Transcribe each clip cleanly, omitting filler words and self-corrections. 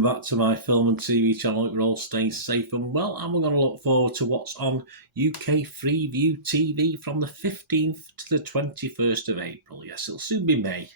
Welcome back to my film and TV channel. Hope you're all staying safe and well. And we're going to look forward to what's on UK Freeview TV from the 15th to the 21st of April. Yes, it'll soon be May.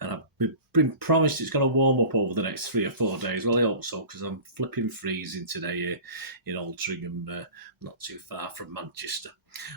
And I've been promised it's going to warm up over the next 3 or 4 days. Well, I hope so, because I'm flipping freezing today here in Altrincham, not too far from Manchester.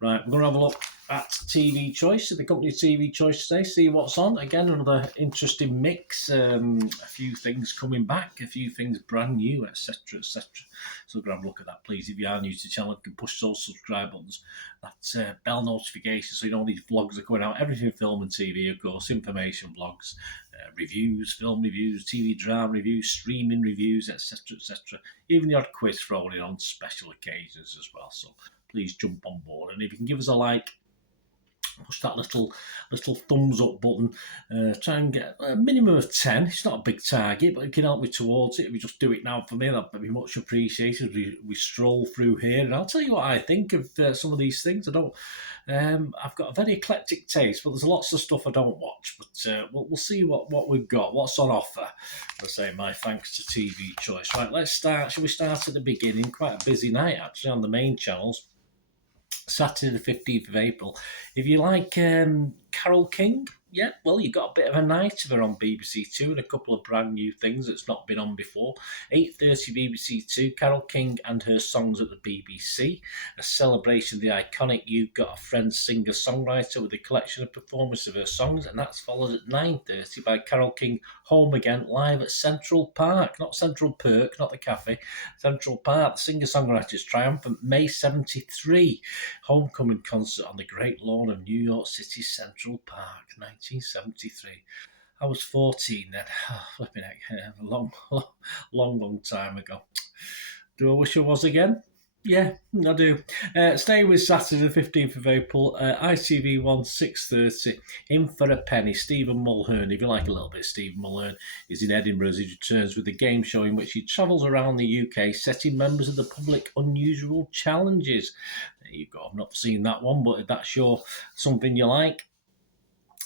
Right, we're going to have a look at TV Choice, the company TV Choice today, see what's on. Again, another interesting mix, a few things coming back, a few things brand new, etc, etc. So we're going to have a look at that, please. If you are new to the channel, you can push those subscribe buttons, that bell notification, so you know these vlogs are going out, everything film and TV, of course, information vlogs, reviews, film reviews, TV drama reviews, streaming reviews, etc, etc. Even the odd quiz thrown in on special occasions as well, so please jump on board. And if you can give us a like, push that little thumbs up button, try and get a minimum of 10. It's not a big target, but you can help me towards it. If you just do it now for me, that'd be much appreciated. We stroll through here, and I'll tell you what I think of some of these things. I've got a very eclectic taste, but there's lots of stuff I don't watch. But we'll see what we've got, what's on offer. As I say, my thanks to TV Choice. Right, let's start. Shall we start at the beginning? Quite a busy night actually on the main channels. Saturday the 15th of April. If you like Carole King, yeah, well, you got a bit of a night of her on BBC Two and a couple of brand new things that's not been on before. 8:30 BBC Two, Carole King and her songs at the BBC, a celebration of the iconic You've Got a Friend singer-songwriter with a collection of performances of her songs, and that's followed at 9:30 by Carole King Home Again live at Central Park, not Central Perk, not the cafe, Central Park, the singer-songwriter's triumphant May 73 homecoming concert on the Great Lawn of New York City Central Park, 1973. I was 14 then. Oh, flipping heck, a long time ago. Do I wish I was again? Yeah, I do. Stay with Saturday the 15th of April, ITV1 6:30, In for a Penny, Stephen Mulhern. If you like a little bit of Stephen Mulhern, is in Edinburgh as he returns with a game show in which he travels around the UK setting members of the public unusual challenges. There you go. I've not seen that one, but if that's something you like.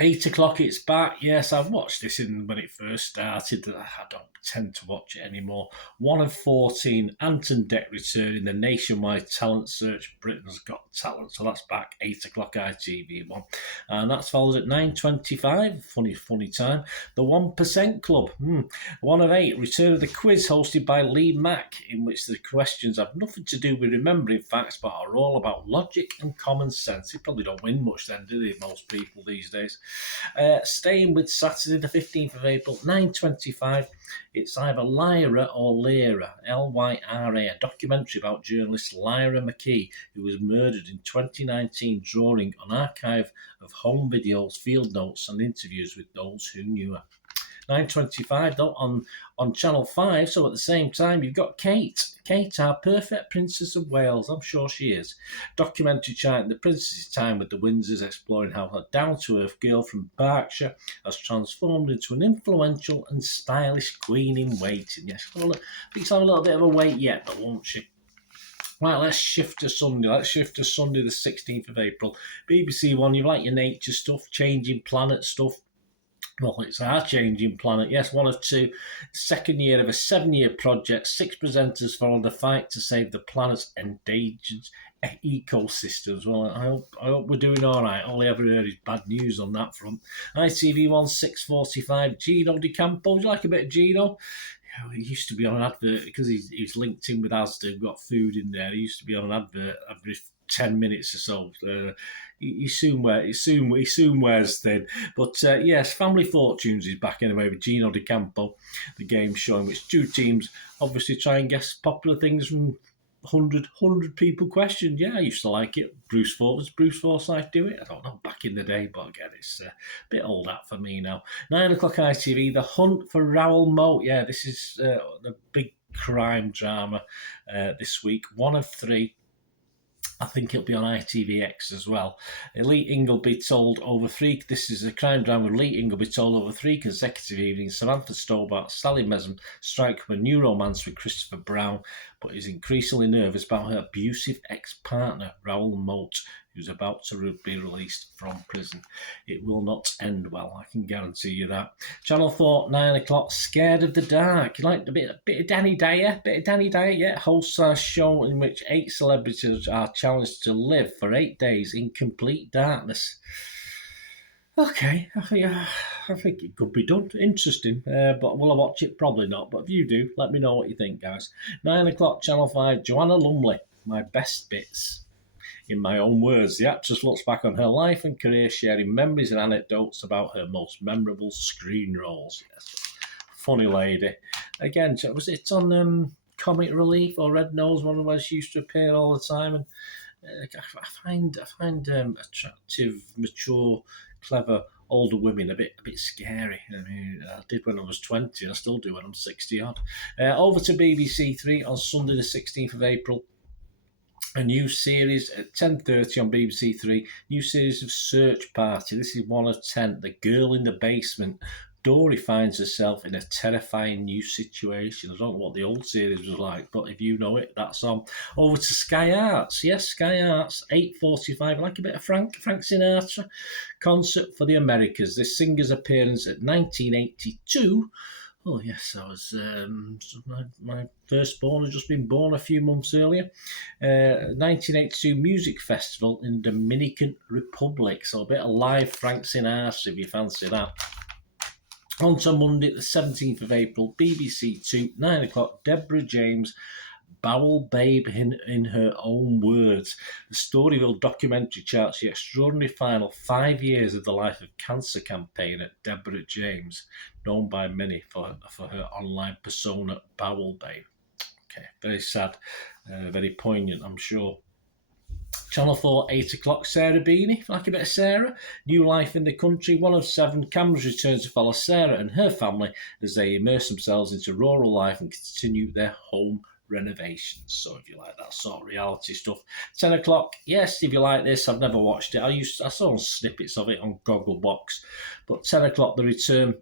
8 o'clock, it's back. Yes, I've watched this when it first started. I don't tend to watch it anymore. 1 of 14, Anton Deck returning the nationwide talent search, Britain's Got Talent. So that's back, 8 o'clock ITV1. And that's followed at 9:25, funny time, The 1% Club. 1 of 8, return of the quiz hosted by Lee Mack, in which the questions have nothing to do with remembering facts, but are all about logic and common sense. They probably don't win much then, do they, most people these days? Staying with Saturday the 15th of April, 9:25, it's either Lyra or Lyra, Lyra, a documentary about journalist Lyra McKee, who was murdered in 2019, drawing on archive of home videos, field notes and interviews with those who knew her. 9:25 though on Channel 5, so at the same time you've got Kate, our perfect Princess of Wales. I'm sure she is. Documentary charting the princess's time with the Windsors, exploring how her down-to-earth girl from Berkshire has transformed into an influential and stylish queen in waiting. Yes, she'll have a little bit of a wait yet, but won't she? Right, let's shift to Sunday. The 16th of April. BBC One, you like your nature stuff, changing planet stuff. Well, it's our changing planet. Yes, 1 of 2. Second year of a 7-year project. 6 presenters follow the fight to save the planet's endangered ecosystems. Well, I hope we're doing all right. All I ever heard is bad news on that front. ITV1 6:45. Gino Di Campo. Do you like a bit of Gino? He used to be on an advert because he's linked in with Asda. Got food in there. He used to be on an advert every 10 minutes or so. He soon wears thin. But yes, Family Fortunes is back anyway with Gino Di Campo, the game show in which 2 teams obviously try and guess popular things from 100 people questioned. Yeah, I used to like it. Bruce Forsyth do it? I don't know, back in the day, but again, it's a bit old that for me now. 9 o'clock ITV, The Hunt for Raoul Moat. Yeah, this is the big crime drama this week. 1 of 3. I think it'll be on ITVX as well. Elite Ingleby told over 3. This is a crime drama with Elite Ingleby told over 3 consecutive evenings. Samantha Stobart, Sally Mesham strike up a new romance with Christopher Brown, but is increasingly nervous about her abusive ex-partner, Raoul Moat, who's about to be released from prison. It will not end well, I can guarantee you that. Channel 4, 9 o'clock, Scared of the Dark. You like a bit of Danny Dyer? Yeah. Hosts a show in which 8 celebrities are challenged to live for 8 days in complete darkness. Okay, I think it could be done. Interesting, but will I watch it? Probably not. But if you do, let me know what you think, guys. 9 o'clock, Channel 5, Joanna Lumley, My Best Bits. In my own words, the actress looks back on her life and career, sharing memories and anecdotes about her most memorable screen roles. Yes, funny lady. Again, was it on Comic Relief or Red Nose, one of where she used to appear all the time? And I find attractive, mature, clever older women a bit scary. I mean, I did when I was 20. I still do when I'm 60 odd. Over to BBC 3 on Sunday the 16th of April. A new series at 10:30 on BBC 3. New series of Search Party. This is 1 of 10. The Girl in the Basement. Dory finds herself in a terrifying new situation. I don't know what the old series was like, but if you know it, that's on. Over to Sky Arts. Yes, Sky Arts, 8:45. I like a bit of Frank Sinatra. Concert for the Americas. This singer's appearance at 1982. Oh, yes, I was. My firstborn had just been born a few months earlier. 1982 Music Festival in Dominican Republic. So a bit of live Frank Sinatra if you fancy that. On to Monday, the 17th of April, BBC 2, 9 o'clock, Deborah James, Bowel Babe in her own words. The Storyville documentary charts the extraordinary final 5 years of the life of cancer campaigner Deborah James, known by many for her online persona, Bowel Babe. Okay, very sad, very poignant, I'm sure. Channel 4, 8 o'clock, Sarah Beanie. Like a bit of Sarah. New Life in the Country, 1 of 7. Cameras return to follow Sarah and her family as they immerse themselves into rural life and continue their home renovations. So if you like that sort of reality stuff. 10 o'clock, yes, if you like this, I've never watched it. I saw snippets of it on Gogglebox. But 10 o'clock, the return.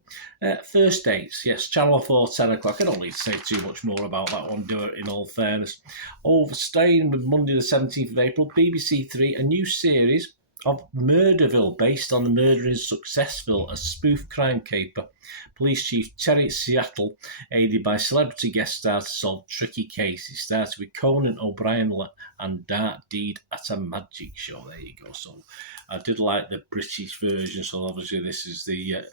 First Dates, yes, Channel 4, 10 o'clock. I don't need to say too much more about that one, do it in all fairness. Overstaying with Monday the 17th of April, BBC 3, a new series of Murderville, based on the murder in Successville, a spoof crime caper. Police Chief Terry Seattle, aided by celebrity guest stars to solve tricky cases. Started with Conan O'Brien and Dark Deed at a Magic Show. There you go. So I did like the British version. So obviously this is the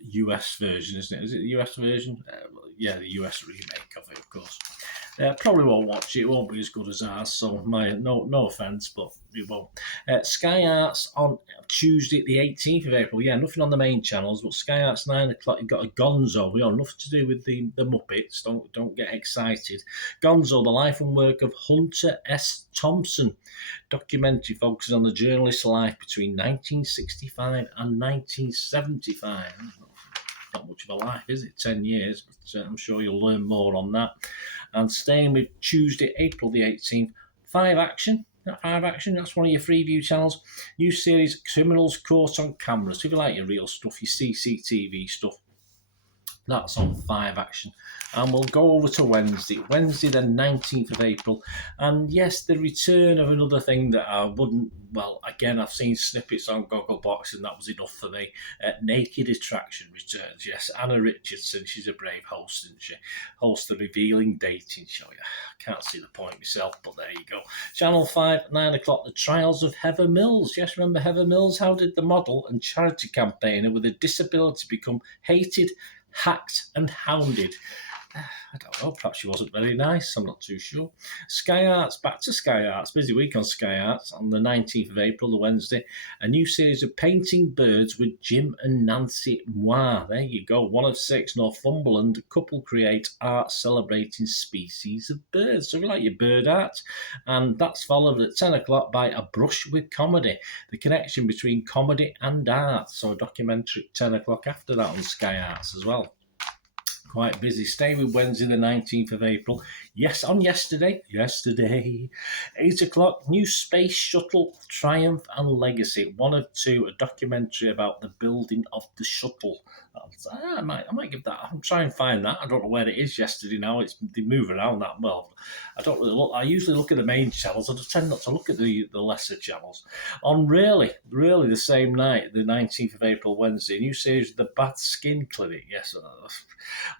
US version, isn't it? Is it the US version? Yeah, the US remake of it, of course. Probably won't watch it. It won't be as good as ours. So no offence, but it won't. Sky Arts on Tuesday, the 18th of April. Yeah, nothing on the main channels, but Sky Arts 9 o'clock. You've got a Gonzo. Nothing to do with the Muppets. Don't get excited. Gonzo, the life and work of Hunter S. Thompson. Documentary focuses on the journalist's life between 1965 and 1975. Not much of a life, is it? 10 years, but I'm sure you'll learn more on that. And staying with Tuesday, April the 18th, 5 Action. That's one of your Freeview channels. New series, Criminals Caught on Camera. So if you like your real stuff, your CCTV stuff, that's on 5 Action. And we'll go over to Wednesday the 19th of April. And yes, the return of another thing that I wouldn't, well, again, I've seen snippets on Gogglebox and that was enough for me. Naked Attraction returns. Yes, Anna Richardson, she's a brave host, isn't she? Hosts the revealing dating show. Yeah, I can't see the point myself, but there you go. Channel 5, 9 o'clock, The Trials of Heather Mills. Yes, remember Heather Mills? How did the model and charity campaigner with a disability become hated, hacked and hounded? I don't know, perhaps she wasn't very nice, I'm not too sure. Sky Arts, back to Sky Arts, busy week on Sky Arts on the 19th of April, the Wednesday, a new series of Painting Birds with Jim and Nancy Moir. There you go, 1 of 6, Northumberland couple create art celebrating species of birds. So if you like your bird art, and that's followed at 10 o'clock by A Brush with Comedy, the connection between comedy and art. So a documentary at 10 o'clock after that on Sky Arts as well. Quite busy. Stay with Wednesday the 19th of April. Yes, on yesterday, 8 o'clock, new Space Shuttle, Triumph and Legacy. 1 of 2, a documentary about the building of the shuttle. I might give that. I'm trying to find that. I don't know where it is yesterday now. They move around that well. I don't really look. I usually look at the main channels. I just tend not to look at the lesser channels. On really the same night, the 19th of April, Wednesday, a new series of The Bad Skin Clinic. Yes,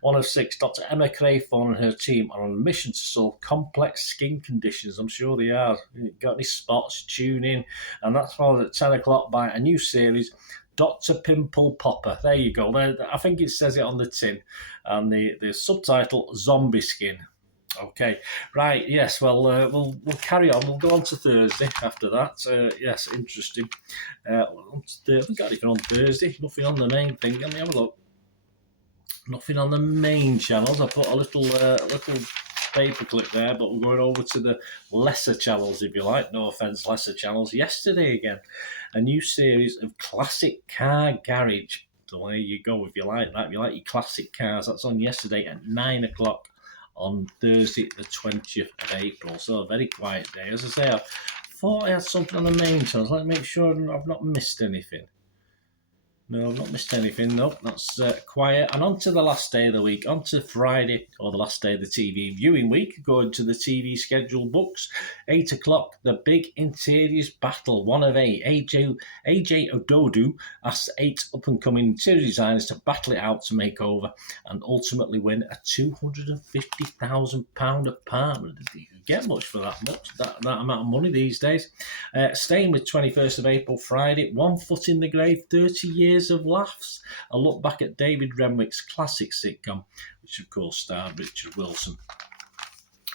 one of six. Dr. Emma Craythorne and her team are on a mission to solve complex skin conditions. I'm sure they are. Got any spots? Tune in, and that's followed at 10 o'clock by a new series, Dr. Pimple Popper. There you go. I think it says it on the tin. And the subtitle, Zombie Skin. Okay, right, yes, well, we'll carry on. We'll go on to Thursday after that. Yes, interesting. We got anything on Thursday? Nothing on the main thing. Let me have a look. Nothing on the main channels. I put a little paperclip there, but we're going over to the lesser channels, if you like. No offence, lesser channels. Yesterday again, a new series of classic car garage. So there you go, if you like that. If you like your classic cars, that's on yesterday at 9 o'clock on Thursday, the 20th of April. So a very quiet day. As I say, I thought I had something on the main channels. Let me make sure I've not missed anything. No, I've not missed anything. No, that's quiet. And on to the last day of the week, on to Friday, or the last day of the TV viewing week, going to the TV schedule books. 8 o'clock, The Big Interiors Battle, 1 of 8. AJ Ododu asks 8 up-and-coming interior designers to battle it out to make over and ultimately win a £250,000 apartment. You get much for that amount of money these days. Staying with 21st of April, Friday, One Foot in the Grave, 30 Years of Laughs. A look back at David Renwick's classic sitcom, which of course starred Richard Wilson.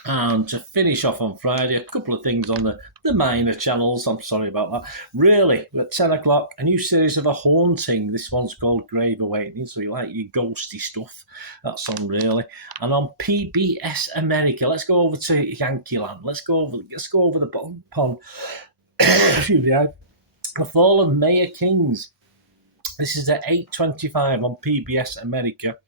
And to finish off on Friday, a couple of things on the minor channels. I'm sorry about that. Really, at 10 o'clock, a new series of A Haunting. This one's called Grave Awakening, so you like your ghosty stuff. That's on really. And on PBS America, let's go over to Yankee Land. Let's go over the pond. The Fall of Mayor Kings. This is at 8:25 on PBS America.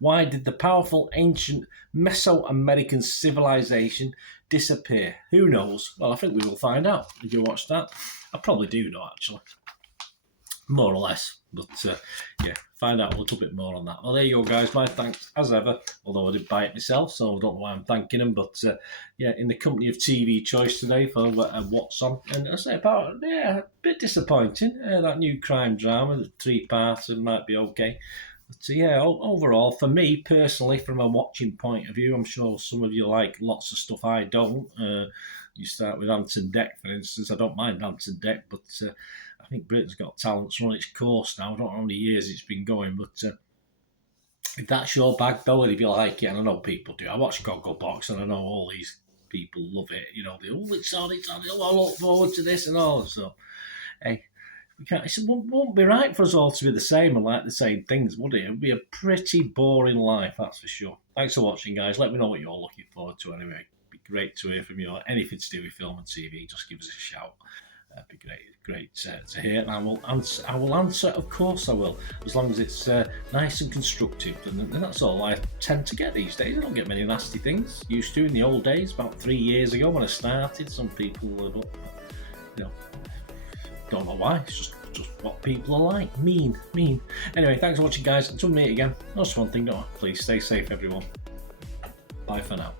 Why did the powerful ancient Mesoamerican civilization disappear? Who knows? Well, I think we will find out. Did you watch that? I probably do know, actually. More or less. But, yeah, find out a little bit more on that. Well, there you go, guys. My thanks, as ever. Although I did buy it myself, so I don't know why I'm thanking them. But, yeah, in the company of TV Choice today for What's On. And I say, a bit disappointing. That new crime drama, the 3-part, it might be okay. But yeah, overall, for me personally, from a watching point of view, I'm sure some of you like lots of stuff I don't. You start with Anton Deck, for instance. I don't mind Anton Deck, but I think Britain's Got Talent's run its course now. I don't know how many years it's been going, but if that's your bag, though, and if you like it, and I know people do. I watch Gogglebox, and I know all these people love it. You know, it's on, I look forward to this and all. So, hey. It won't be right for us all to be the same and like the same things, would it? It would be a pretty boring life, that's for sure. Thanks for watching, guys. Let me know what you're looking forward to anyway. It'd be great to hear from you. Anything to do with film and TV, just give us a shout. That'd be great to hear. And I will answer, of course I will, as long as it's nice and constructive. And that's all I tend to get these days. I don't get many nasty things. Used to in the old days, about 3 years ago when I started. Some people, don't know why. It's just what people are like. Mean. Anyway, thanks for watching, guys. Until we meet again, that's one thing. Please stay safe, everyone. Bye for now.